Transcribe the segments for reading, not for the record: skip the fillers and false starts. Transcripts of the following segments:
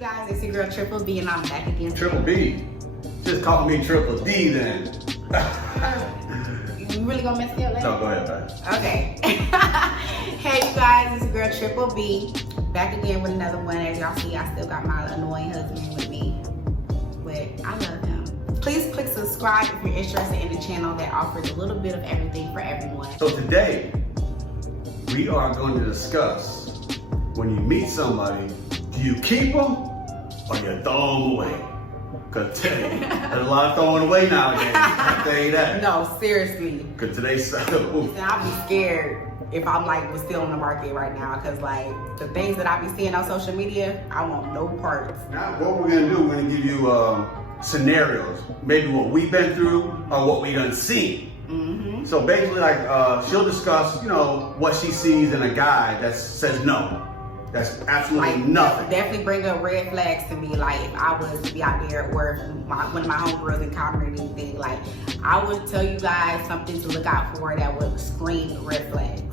guys, it's your girl Triple B and I'm back again. Triple B? Just call me Triple D then. You really gonna mess me up later? No, go ahead, man. Okay. Hey you guys, it's your girl Triple B. Back again with another one. As y'all see, I still got my annoying husband with me. But I love him. Please click subscribe if you're interested in the channel that offers a little bit of everything for everyone. So today, we are going to discuss when you meet somebody, do you keep them or you throw them away? Because there's a lot of throwing away nowadays. I tell you that. No, seriously. Because today's Listen, I'll be scared if I'm like was still on the market right now, because like the things that I be seeing on social media, I want no parts. Now, what we're gonna do, we're gonna give you scenarios, maybe what we've been through or what we done seen. Mm-hmm. So basically, like she'll discuss, you know, what she sees in a guy that says no. That's absolutely like, nothing. Definitely bring up red flags to me. Like if I was to be out there or if one of my homegirls encountered anything, like I would tell you guys something to look out for that would scream red flags.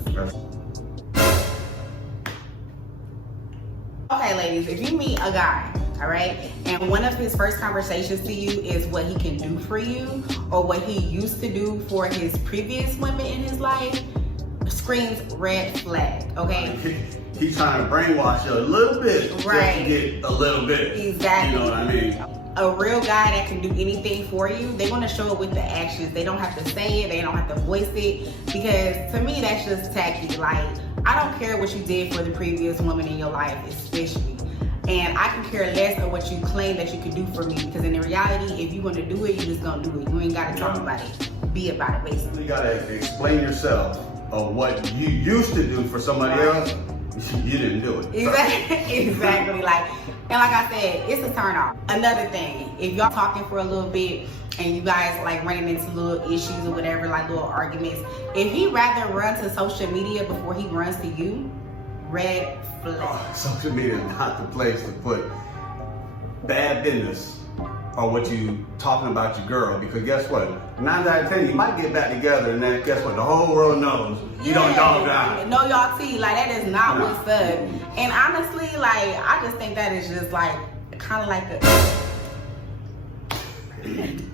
Okay, ladies, if you meet a guy, all right, and one of his first conversations to you is what he can do for you or what he used to do for his previous women in his life, screams red flag, okay? He's trying to brainwash you a little bit, right? Just to get a little bit. Exactly. You know what I mean? A real guy that can do anything for you, they're gonna show it with the actions. They don't have to say it, they don't have to voice it, because to me that's just tacky. Like, I don't care what you did for the previous woman in your life, especially. And I can care less of what you claim that you can do for me, because in the reality, if you want to do it, you just gonna do it. You ain't gotta talk about it. Be about it, basically. You gotta explain yourself of what you used to do for somebody else. You didn't do it. Exactly. Like, and like I said, it's a turn off. Another thing, if y'all talking for a little bit and you guys like running into little issues or whatever, like little arguments, if he rather run to social media before he runs to you, red flag. Oh, social media is not the place to put bad business or what you talking about your girl, because guess what? 9 out of 10, you might get back together, and then guess what? The whole world knows you don't dog out. Know y'all tea, like that is not what's up. And honestly, like I just think that is just like kind of like a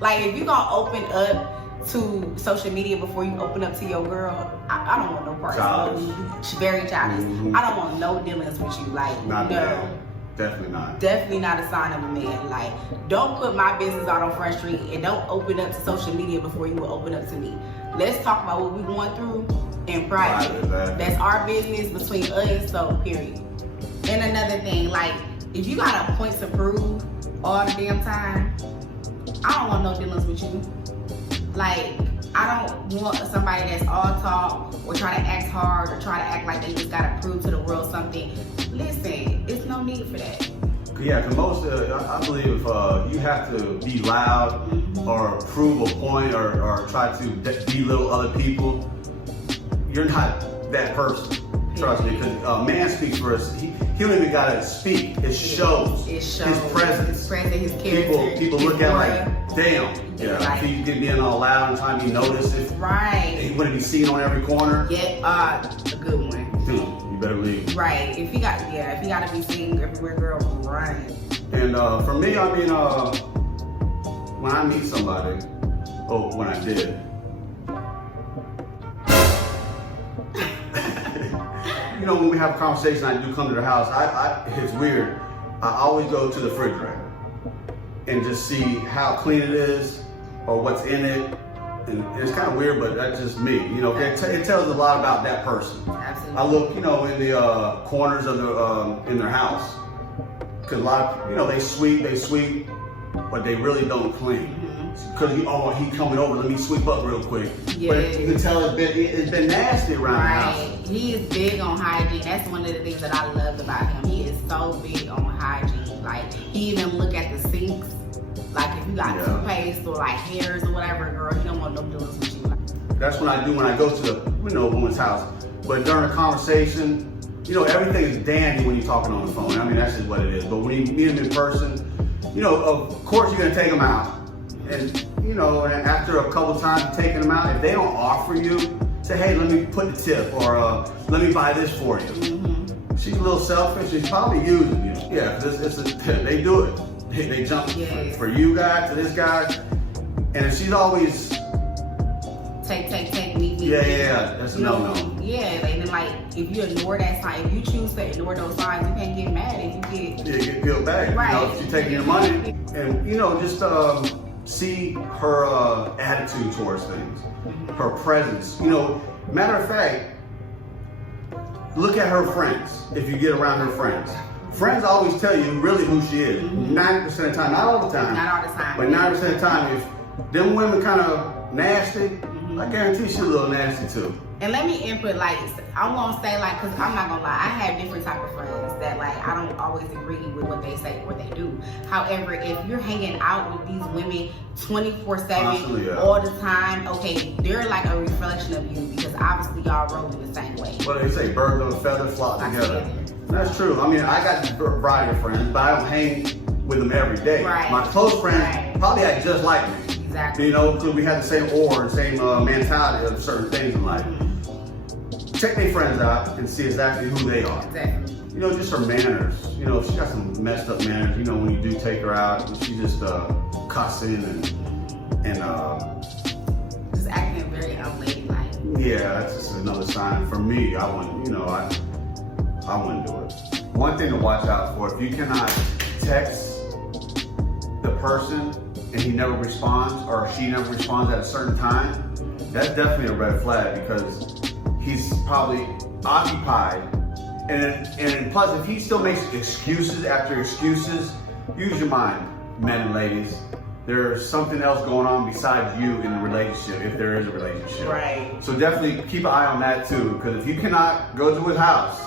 like if you gonna open up to social media before you open up to your girl, I don't want no parts. Childish. Very childish. Mm-hmm. I don't want no dealings with you. Like Not no. bad. Definitely not. Definitely not a sign of a man. Like, don't put my business out on Front Street and don't open up to social media before you will open up to me. Let's talk about what we're going through in private. Exactly. That's our business between us, so period. And another thing, like, if you got a point to prove all the damn time, I don't want no dealings with you. Like, I don't want somebody that's all talk or try to act hard or try to act like they just gotta prove to the world something. Listen, it's no need for that. Yeah, because most, I believe if you have to be loud or prove a point or try to belittle other people, you're not that person. Trust me, because a man speaks for us. He don't even gotta speak. It shows. It shows. His presence. His presence, his character. People look at like, damn. Yeah, Right. he's being all loud and trying to be noticed. Right. He wouldn't be seen on every corner. Yeah, a good one. You better leave. Right. If he gotta be seen everywhere, girl, run. And for me, I mean, when I meet somebody, when I did, you know, when we have a conversation, I do come to the house. It's weird. I always go to the refrigerator and just see how clean it is or what's in it. And it's kind of weird, but that's just me. You know, it tells a lot about that person. Absolutely. I look, you know, in the corners of the in their house, because a lot of, you know, they sweep, but they really don't clean. Because he coming over, let me sweep up real quick. Yeah. But you can tell it's been nasty around the house. He is big on hygiene. That's one of the things that I love about him. He is so big on hygiene. Like, he even look at the sinks. Like, if you got toothpaste or like hairs or whatever, girl, he don't want no dealings with you. That's what I do when I go to the, you know, woman's house. But during a conversation, you know, everything is dandy when you're talking on the phone. I mean, that's just what it is. But when you meet them in person, you know, of course you're gonna take them out. And, you know, after a couple times of taking them out, if they don't offer you, say, hey, let me put the tip, or let me buy this for you. She's a little selfish. She's probably using you. Yeah, they do it. They jump for you guy to this guy, and if she's always take me. Yeah, that's no. Yeah, and then like if you ignore that sign, if you choose to ignore those signs, you can't get mad if you get peeled back. Right. You know, if she's taking your money, and just see her attitude towards things, her presence. Matter of fact, look at her friends. If you get around her friends. Friends always tell you really who she is. 90% of the time, not all the time. Not all the time. But 90% of the time, if them women kind of nasty, I guarantee she's a little nasty too. And let me input, like, I'm gonna say, like, cause I'm not gonna lie, I have different type of friends that, like, I don't always agree with what they say or they do. However, if you're hanging out with these women 24/7 all the time, okay, they're like a reflection of you because obviously y'all roll in the same way. Well, they say birds of a feather flock together. That's true. I mean, I got a variety of friends, but I don't hang with them every day. Right. My close friends probably act just like me. Exactly. Because we have the same aura and same mentality of certain things in life. Check their friends out and see exactly who they are. Exactly. Just her manners. She got some messed up manners. When you do take her out, she just cussing and just acting very unladylike. Yeah, that's just another sign for me. I wouldn't, I wouldn't do it. One thing to watch out for: if you cannot text the person and he never responds or she never responds at a certain time, that's definitely a red flag because he's probably occupied. And plus, if he still makes excuses after excuses, use your mind, men and ladies. There's something else going on besides you in the relationship, if there is a relationship. Right. So definitely keep an eye on that too, because if you cannot go to his house,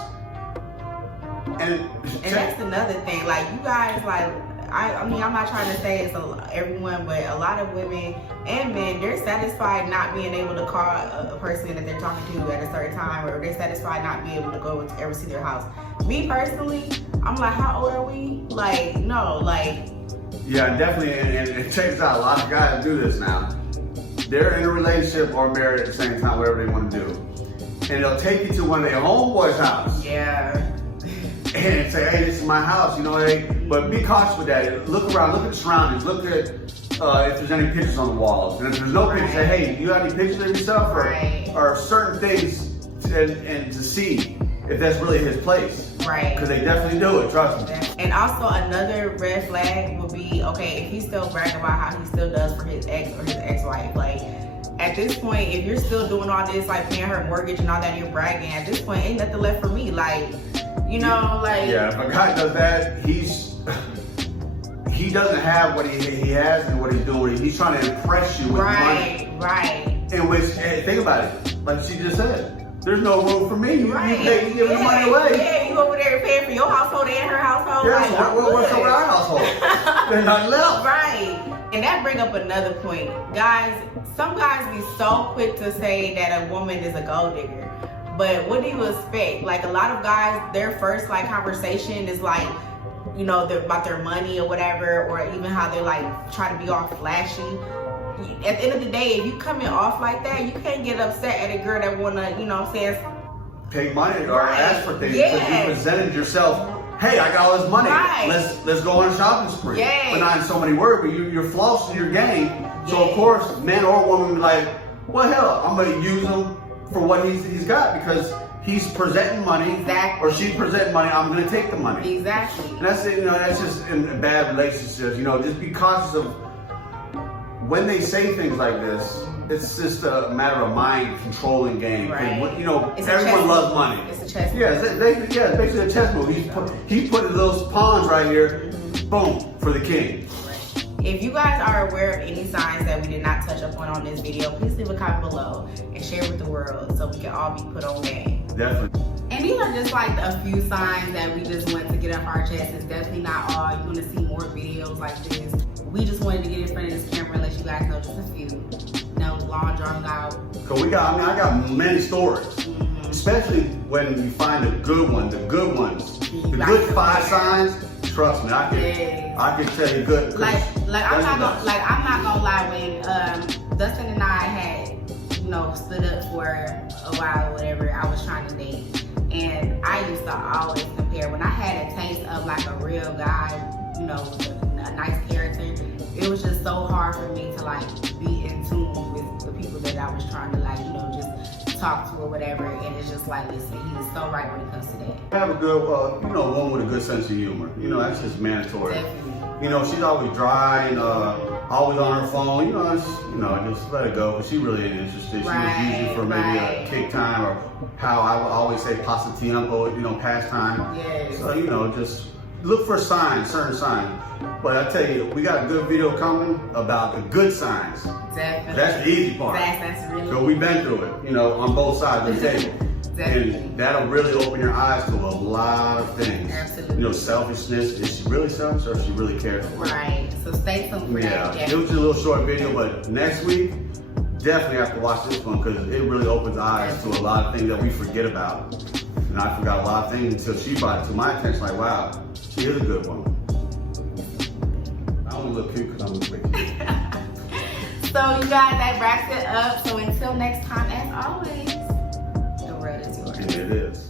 and that's another thing, like you guys, like, I mean, I'm not trying to say it's everyone, but a lot of women and men, they're satisfied not being able to call a person that they're talking to at a certain time, or they're satisfied not being able to go ever see their house. Me personally, I'm like, how old are we? Like, no, like. Yeah, definitely, and check this out, a lot of guys do this now. They're in a relationship or married at the same time, whatever they want to do. And they'll take you to one of their homeboys' house. Yeah. And say, hey, this is my house, hey, but be cautious with that. Look around, look at the surroundings, look at if there's any pictures on the walls. And if there's no pictures, say, hey, you got any pictures of yourself? Or certain things and to see if that's really his place. Right. Because they definitely do it, trust me. And also another red flag would be, okay, if he still bragging about how he still does for his ex or his ex-wife, like, at this point, if you're still doing all this, like paying her mortgage and all that, and you're bragging, at this point, ain't nothing left for me, like, like. Yeah, if a guy does that, he doesn't have what he has and what he's doing. He's trying to impress you with money. Right. In which, hey, think about it, like she just said, there's no room for me. You give the money away. Yeah, you over there paying for your household and her household. Yeah, like, what's over our household? There's nothing left. Right. And that brings up another point. Guys, some guys be so quick to say that a woman is a gold digger. But what do you expect? Like, a lot of guys, their first like conversation is like, about their money or whatever, or even how they're like trying to be all flashy. At the end of the day, if you coming off like that, you can't get upset at a girl that wanna, pay money or ask for things because you presented yourself. Hey, I got all this money. Right. Let's go on a shopping spree. Yes. But not in so many words, but you're flossing your game. Yes. So of course, men or women be like, well, hell, I'm gonna use him for what he's got because he's presenting money. Exactly. Or she's presenting money. I'm gonna take the money. Exactly. And that's it. That's just in bad relationships. Just be cautious of when they say things like this. It's just a matter of mind controlling game. Right. Everyone loves money. It's a chess move. Yeah, it's basically a chess move. He put those pawns right here, boom, for the king. Right. If you guys are aware of any signs that we did not touch upon on this video, please leave a comment below and share with the world so we can all be put on game. Definitely. And these are just like a few signs that we just want to get off our chest. It's definitely not all. You're going to see more videos like this. We just wanted to get in front of this camera and let you guys know just a few. Long drawn out. Cause I got many stories, especially when you find the good ones, the good 5 signs. Trust me, I can tell you good. I'm not gonna lie. When Dustin and I had, stood up for a while or whatever, I was trying to date, And I used to always compare. When I had a taste of like a real guy, you know, with a nice character, it was just so hard for me to like be in tune with the people that I was trying to like, you know, just talk to or whatever. And it's just like, listen, he is so right when it comes to that. Have a good, you know, woman with a good sense of humor. You know, that's just mandatory. Definitely. You know, she's always dry and always on her phone. Just let it go. She really ain't interested. She was using for maybe a kick time, or how I would always say pasatiempo, you know, pastime. Yes. So, you know, just look for signs, certain signs. But I tell you, we got a good video coming about the good signs. Definitely. That's the easy part. That's really. So we've been through it, you know, on both sides of the table. Definitely. And that'll really open your eyes to a lot of things. Absolutely. You know, selfishness. Is she really selfish, or is she really cares for it? Right. So stay tuned for Yeah. that. It was just a little short video, but next week, definitely have to watch this one because it really opens eyes to a lot of things that we forget about. And I forgot a lot of things until she brought it to my attention. Like, wow, she is a good woman. I only look cute because I'm a quick kid. So you guys, that wraps it up. So until next time, as always, the red is yours. And it is.